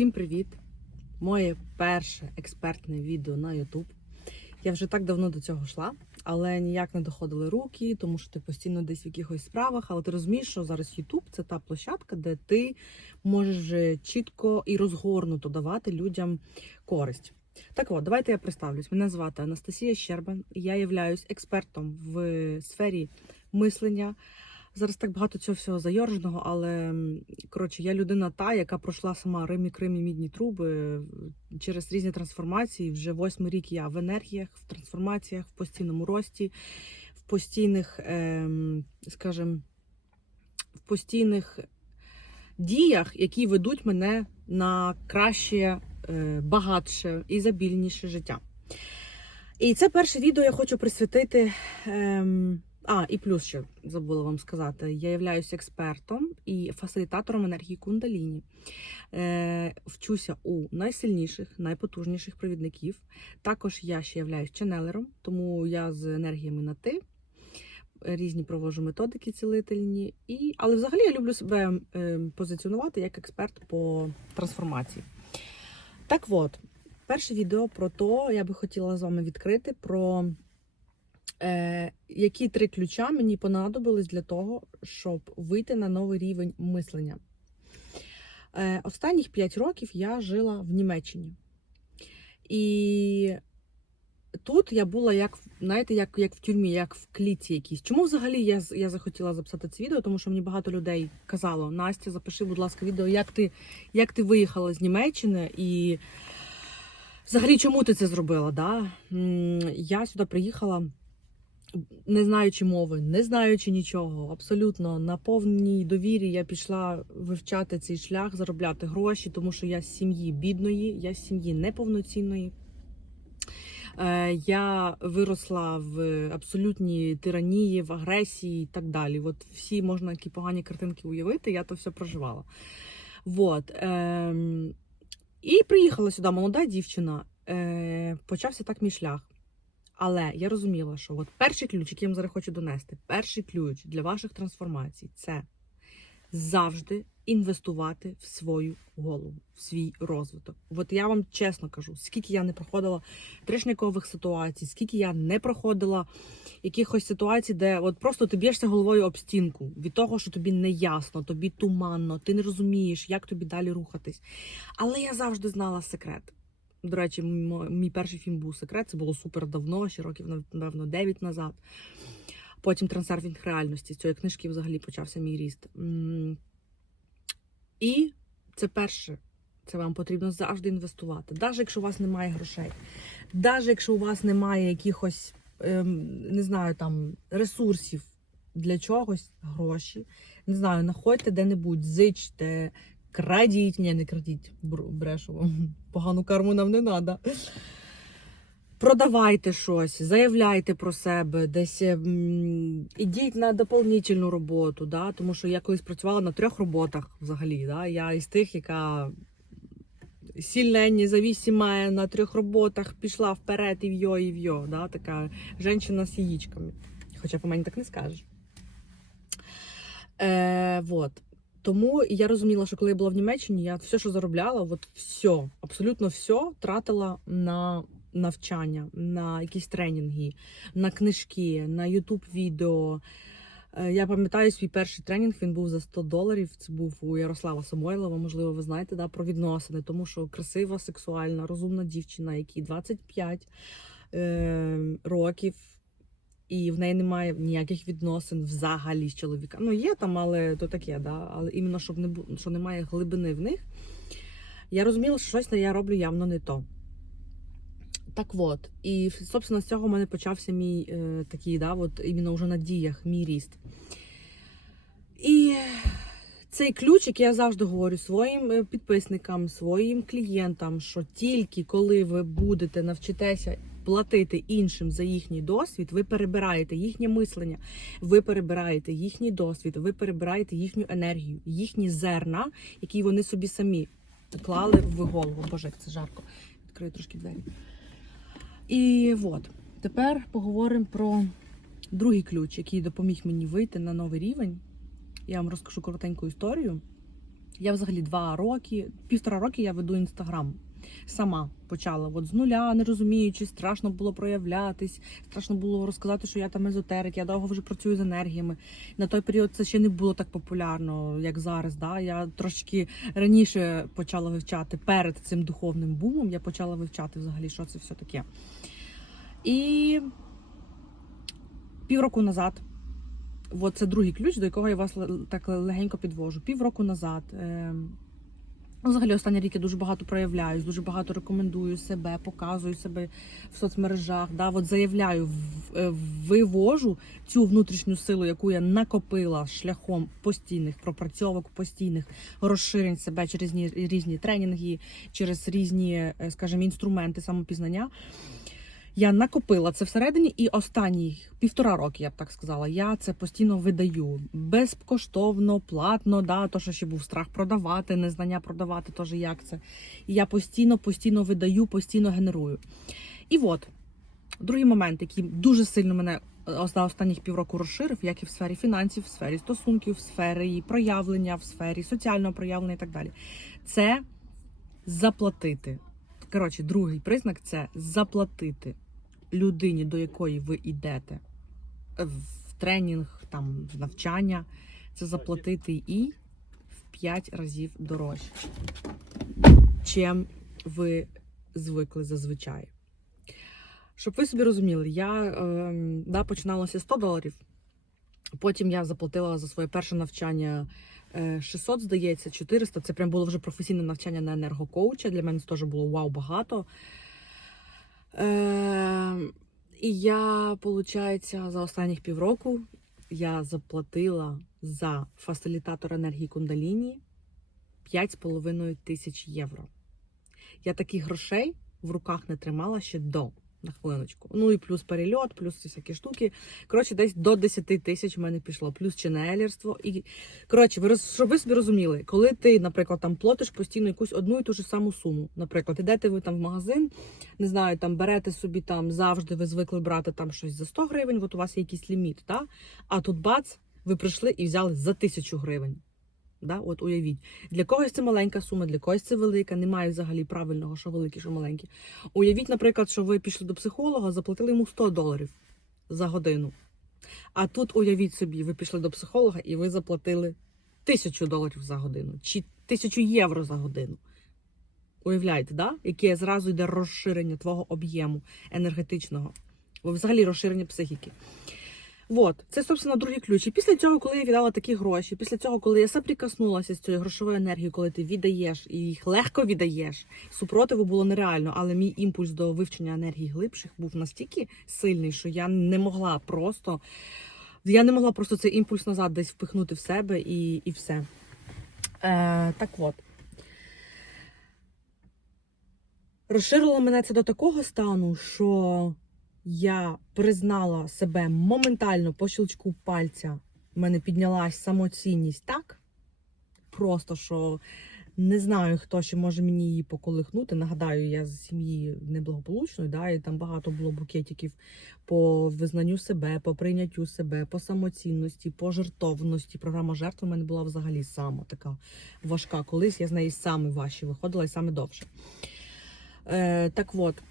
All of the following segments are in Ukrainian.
Всім привіт! Моє перше експертне відео на YouTube. Я вже так давно до цього йшла, але ніяк не доходили руки, тому що ти постійно десь в якихось справах. Але ти розумієш, що зараз YouTube це та площадка, де ти можеш чітко і розгорнуто давати людям користь. Так от, давайте я представлюсь. Мене звати Анастасія Щербан. Я являюсь експертом в сфері мислення. Зараз так багато цього всього зайорженого, але коротше, я людина та, яка пройшла сама Римі, Кримі, мідні труби через різні трансформації. Вже восьмий рік я в енергіях, в трансформаціях, в постійному рості, в постійних, ем, скажімо, в постійних діях, які ведуть мене на краще, е, багатше і забільніше життя. І це перше відео я хочу присвятити. Ем, а, і плюс ще забула вам сказати: я являюся експертом і фасилітатором енергії кундаліні. Е, вчуся у найсильніших, найпотужніших провідників. Також я ще являюсь ченелером, тому я з енергіями на ти. Різні проводжу методики цілительні. І, але взагалі я люблю себе е, позиціонувати як експерт по трансформації. Так от, перше відео про то, я би хотіла з вами відкрити про е, які три ключа мені понадобились для того, щоб вийти на новий рівень мислення. Е, останніх 5 років я жила в Німеччині. І тут я була як, знаєте, як, як в тюрмі, як в кліці якійсь. Чому взагалі я, я захотіла записати це відео? Тому що мені багато людей казало: Настя, запиши, будь ласка, відео, як ти, як ти виїхала з Німеччини і взагалі чому ти це зробила? Да? Я сюди приїхала. Не знаючи мови, не знаючи нічого, абсолютно на повній довірі я пішла вивчати цей шлях, заробляти гроші, тому що я з сім'ї бідної, я з сім'ї неповноцінної. Е, Я виросла в абсолютній тиранії, в агресії і так далі. От всі можна які погані картинки уявити, я то все проживала. Вот. Ем, і приїхала сюди молода дівчина. Е, почався так мій шлях. Але я розуміла, що от перший ключ, який я вам зараз хочу донести, перший ключ для ваших трансформацій це завжди інвестувати в свою голову, в свій розвиток. От я вам чесно кажу, скільки я не проходила трешнякових ситуацій, скільки я не проходила якихось ситуацій, де от просто ти б'єшся головою об стінку від того, що тобі не ясно, тобі туманно, ти не розумієш, як тобі далі рухатись. Але я завжди знала секрет. До речі, мій перший фільм був секрет. Це було супер давно, ще років, напевно, 9 назад. Потім трансерфінг реальності. З цієї книжки взагалі почався мій ріст. І це перше. Це вам потрібно завжди інвестувати. Навіть якщо у вас немає грошей, навіть якщо у вас немає якихось, ем, не знаю, там ресурсів для чогось, гроші. Не знаю, знаходьте де-небудь, зичте, крадіть, ні, не крадіть, брешу вам. Погану карму нам не треба. Продавайте щось, заявляйте про себе, десь м, ідіть на доповнительну роботу, да? тому що я колись працювала на трьох роботах взагалі. Да? Я із тих, яка сильна, независима на трьох роботах пішла вперед і в'йо, і в'йо. Да? Така жінка з яєчками. Хоча по мені так не скажеш. Е, вот. Тому я розуміла, що коли я була в Німеччині, я все, що заробляла, от все, абсолютно все тратила на навчання, на якісь тренінги, на книжки, на Ютуб відео. Е, Я пам'ятаю свій перший тренінг, він був за 100 доларів. Це був у Ярослава Самойлова, можливо, ви знаєте, да, про відносини, тому що красива, сексуальна, розумна дівчина, якій 25 е, років, і в неї немає ніяких відносин взагалі з чоловіком. Ну, є там, але то таке, да. Але іменно щоб не бу- що немає глибини в них. Я розуміла, що щось я роблю явно не то. Так от, і собственно з цього в мене почався мій е, такий, да, от іменно вже на діях, мій ріст. І цей ключик я завжди говорю своїм е, підписникам, своїм клієнтам, що тільки коли ви будете навчитеся платити іншим за їхній досвід, ви перебираєте їхнє мислення, ви перебираєте їхній досвід, ви перебираєте їхню енергію, їхні зерна, які вони собі самі клали в голову. Боже, як це жарко. Відкрию трошки двері. І от, тепер поговоримо про другий ключ, який допоміг мені вийти на новий рівень. Я вам розкажу коротеньку історію. Я взагалі два роки, півтора роки я веду інстаграм. Сама почала от з нуля, не розуміючи, страшно було проявлятись, страшно було розказати, що я там езотерик, я довго вже працюю з енергіями. На той період це ще не було так популярно, як зараз. Да? Я трошки раніше почала вивчати перед цим духовним бумом. Я почала вивчати взагалі, що це все таке. І півроку назад. От це другий ключ, до якого я вас так легенько підвожу. Півроку назад. Ну, взагалі, останні рік я дуже багато проявляюсь, дуже багато рекомендую себе, показую себе в соцмережах. Да, от заявляю, е, вивожу цю внутрішню силу, яку я накопила шляхом постійних пропрацьовок, постійних розширень себе через різні, різні тренінги, через різні, е, скажімо, інструменти самопізнання. Я накопила це всередині, і останні півтора роки, я б так сказала, я це постійно видаю безкоштовно, платно. Да, то що ще був страх продавати, незнання продавати, теж як це. І я постійно, постійно видаю, постійно генерую. І от другий момент, який дуже сильно мене е, за останніх півроку розширив, як і в сфері фінансів, в сфері стосунків, в сфері проявлення, в сфері соціального проявлення і так далі. Це заплатити. Коротше, другий признак це заплатити людині, до якої ви йдете е, в тренінг, там в навчання. Це заплатити і в 5 разів дорожче, чим ви звикли зазвичай. Щоб ви собі розуміли, я ем, да, починалося 100 доларів. Потім я заплатила за своє перше навчання е, 600, здається, 400. Це прям було вже професійне навчання на енергокоуча. Для мене це теж було вау багато. Е, і я, виходить, за останніх півроку я заплатила за фасилітатор енергії Кундаліні 5,5 тисяч євро. Я таких грошей в руках не тримала ще до. На хвилиночку. Ну і плюс перельот, плюс всякі штуки. Коротше, десь до 10 тисяч в мене пішло, плюс ченелірство. І коротше, ви щоб ви собі розуміли, коли ти, наприклад, там платиш постійно якусь одну і ту ж саму суму. Наприклад, ідете ви там в магазин, не знаю, там берете собі там завжди ви звикли брати там щось за 100 гривень, от у вас є якийсь ліміт, та? а тут бац, ви прийшли і взяли за тисячу гривень. Да? От уявіть, для когось це маленька сума, для когось це велика, немає взагалі правильного, що великі, що маленькі. Уявіть, наприклад, що ви пішли до психолога, заплатили йому 100 доларів за годину. А тут уявіть собі, ви пішли до психолога і ви заплатили тисячу доларів за годину чи тисячу євро за годину. Уявляєте, да? яке зразу йде розширення твого об'єму енергетичного, взагалі розширення психіки. От, це, собственно, другий ключ. І після цього, коли я віддала такі гроші, після цього, коли я соприкоснулася з цією грошовою енергією, коли ти віддаєш і їх легко віддаєш, супротиву було нереально, але мій імпульс до вивчення енергії глибших був настільки сильний, що я не могла просто. Я не могла просто цей імпульс назад десь впихнути в себе і, і все. Е, так от. Розширило мене це до такого стану, що я признала себе моментально по щелчку пальця. У мене піднялась самоцінність так. Просто що не знаю, хто ще може мені її поколихнути. Нагадаю, я з сім'ї неблагополучної, да, і там багато було букетиків по визнанню себе, по прийняттю себе, по самоцінності, по жертовності. Програма жертв у мене була взагалі сама така важка. Колись я з неї саме важче виходила і саме довше. Е, так от.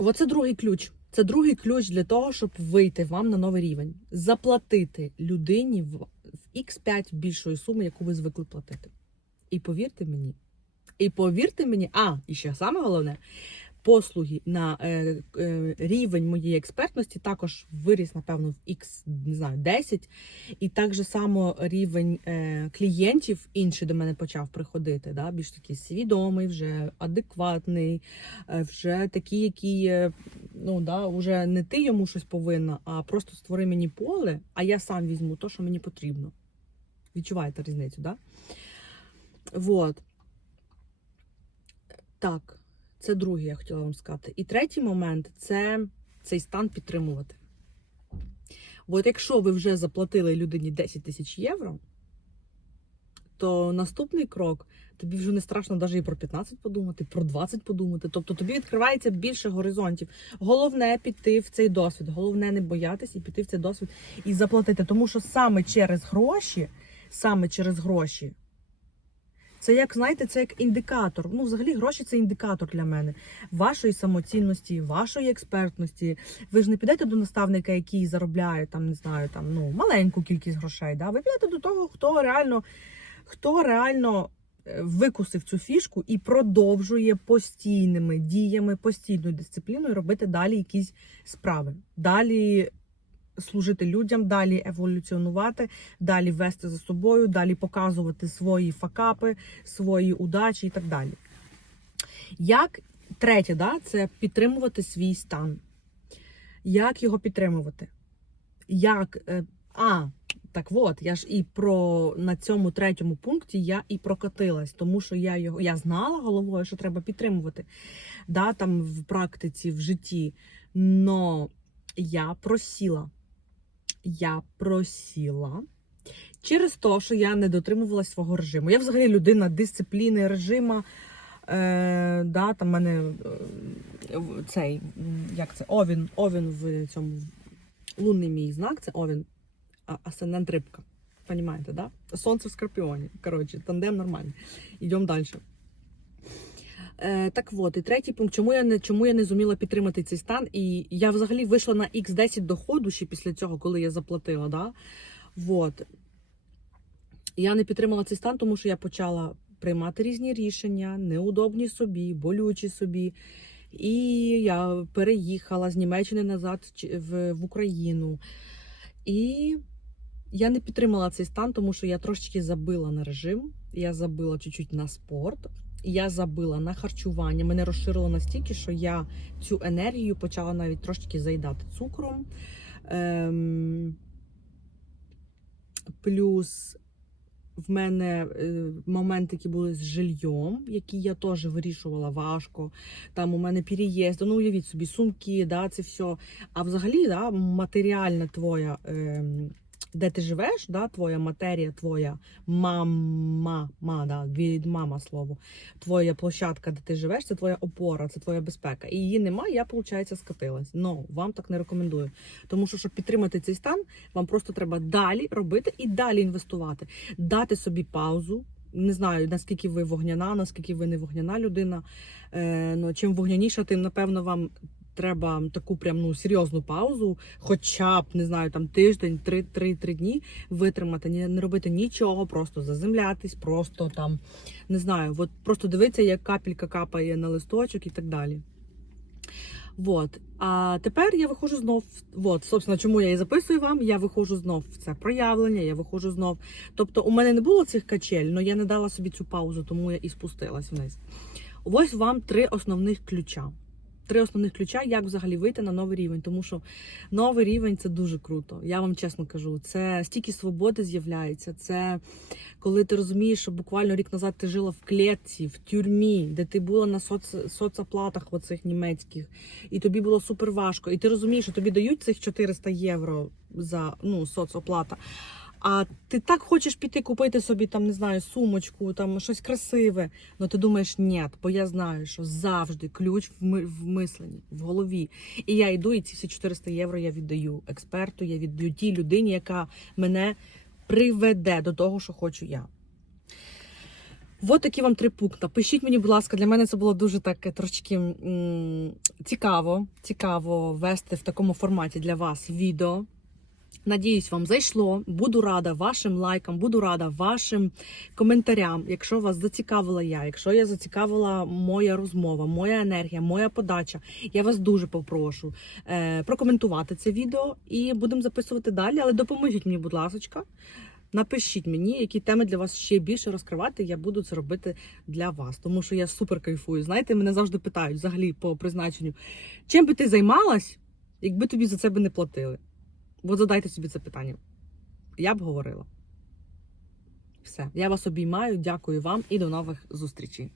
Оце другий ключ. Це другий ключ для того, щоб вийти вам на новий рівень. Заплатити людині в, в X5 більшої суми, яку ви звикли платити. І повірте мені, і повірте мені, а, і ще саме головне, послуги на е, е, рівень моєї експертності також виріс, напевно, в X, не знаю, 10. І так же само рівень е, клієнтів інший до мене почав приходити. Да? Більш такий свідомий, вже адекватний, е, вже такий, який, е, ну, да, вже не ти йому щось повинна, а просто створи мені поле, а я сам візьму те, що мені потрібно. Відчуваєте різницю, да? Вот. Так, це другий, я хотіла вам сказати. І третій момент це цей стан підтримувати. От якщо ви вже заплатили людині 10 тисяч євро, то наступний крок тобі вже не страшно навіть і про 15 подумати, про 20 подумати. Тобто тобі відкривається більше горизонтів. Головне піти в цей досвід, головне не боятись і піти в цей досвід і заплатити. Тому що саме через гроші, саме через гроші Це як знаєте, це як індикатор. Ну, взагалі, гроші це індикатор для мене вашої самоцінності, вашої експертності. Ви ж не підете до наставника, який заробляє там, не знаю, там ну маленьку кількість грошей. Да? Ви підете до того, хто реально, хто реально е, викусив цю фішку і продовжує постійними діями, постійною дисципліною робити далі якісь справи. Далі служити людям, далі еволюціонувати, далі вести за собою, далі показувати свої факапи, свої удачі і так далі. Як третє, да, це підтримувати свій стан. Як його підтримувати? Як. е, А, так от, я ж і про на цьому третьому пункті я і прокатилась, тому що я його я знала головою, що треба підтримувати да, там в практиці, в житті. Но я просіла. Я просіла через те, що я не дотримувалась свого режиму. Я взагалі людина дисципліни, режима. Е, да, там мене е, цей, як це, овін, овін в цьому лунний мій знак, це овін, асцендент рибка. Понімаєте, да? Сонце в скорпіоні. Коротше, тандем нормальний. Йдемо далі. Е, так от, і третій пункт, чому я не чому я не зуміла підтримати цей стан? І я взагалі вийшла на X10 доходу ще після цього, коли я заплатила. Да? Вот. Я не підтримала цей стан, тому що я почала приймати різні рішення, неудобні собі, болючі собі. І я переїхала з Німеччини назад в, в Україну. І я не підтримала цей стан, тому що я трошечки забила на режим, я забила чуть-чуть на спорт, я забила на харчування. Мене розширило настільки, що я цю енергію почала навіть трошечки заїдати цукром. Ем, плюс в мене е, моменти, які були з жильйом, які я теж вирішувала важко. Там у мене переїзд, ну уявіть собі, сумки, да, це все. А взагалі, да, матеріальна твоя, ем, де ти живеш, да, твоя матерія, твоя мама, ма, да, від мама слово, твоя площадка, де ти живеш, це твоя опора, це твоя безпека. І її немає, я, виходить, скатилась. Ну, вам так не рекомендую. Тому що, щоб підтримати цей стан, вам просто треба далі робити і далі інвестувати, дати собі паузу. Не знаю, наскільки ви вогняна, наскільки ви не вогняна людина. Е, ну, чим вогняніша, тим напевно вам треба таку прям ну серйозну паузу, хоча б не знаю, там тиждень, три-три-три дні витримати, не, робити нічого, просто заземлятись, просто там не знаю, от просто дивитися, як капелька капає на листочок і так далі. Вот. А тепер я виходжу знов. От, собственно, чому я і записую вам. Я виходжу знов в це проявлення, я виходжу знов. Тобто, у мене не було цих качель, але я не дала собі цю паузу, тому я і спустилась вниз. Ось вам три основних ключа. Три основних ключа, як взагалі вийти на новий рівень. Тому що новий рівень це дуже круто. Я вам чесно кажу. Це стільки свободи з'являється. Це коли ти розумієш, що буквально рік назад ти жила в клітці, в тюрмі, де ти була на соц... соцоплатах оцих німецьких, і тобі було супер важко. І ти розумієш, що тобі дають цих 400 євро за ну, соцоплата. А ти так хочеш піти купити собі там, не знаю, сумочку, там щось красиве. Ну ти думаєш, ні, бо я знаю, що завжди ключ в, ми... в мисленні, в голові. І я йду, і ці всі 400 євро я віддаю експерту, я віддаю тій людині, яка мене приведе до того, що хочу я. От такі вам три пункти. Пишіть мені, будь ласка, для мене це було дуже таке трошки м, цікаво, цікаво вести в такому форматі для вас відео. Надіюсь, вам зайшло. Буду рада вашим лайкам, буду рада вашим коментарям. Якщо вас зацікавила я, якщо я зацікавила моя розмова, моя енергія, моя подача, я вас дуже попрошу е, прокоментувати це відео і будемо записувати далі. Але допоможіть мені, будь ласка. Напишіть мені, які теми для вас ще більше розкривати. Я буду це робити для вас, тому що я супер кайфую. Знаєте, мене завжди питають взагалі по призначенню, чим би ти займалась, якби тобі за це не платили. От задайте собі це питання. Я б говорила. Все, я вас обіймаю, дякую вам і до нових зустрічей.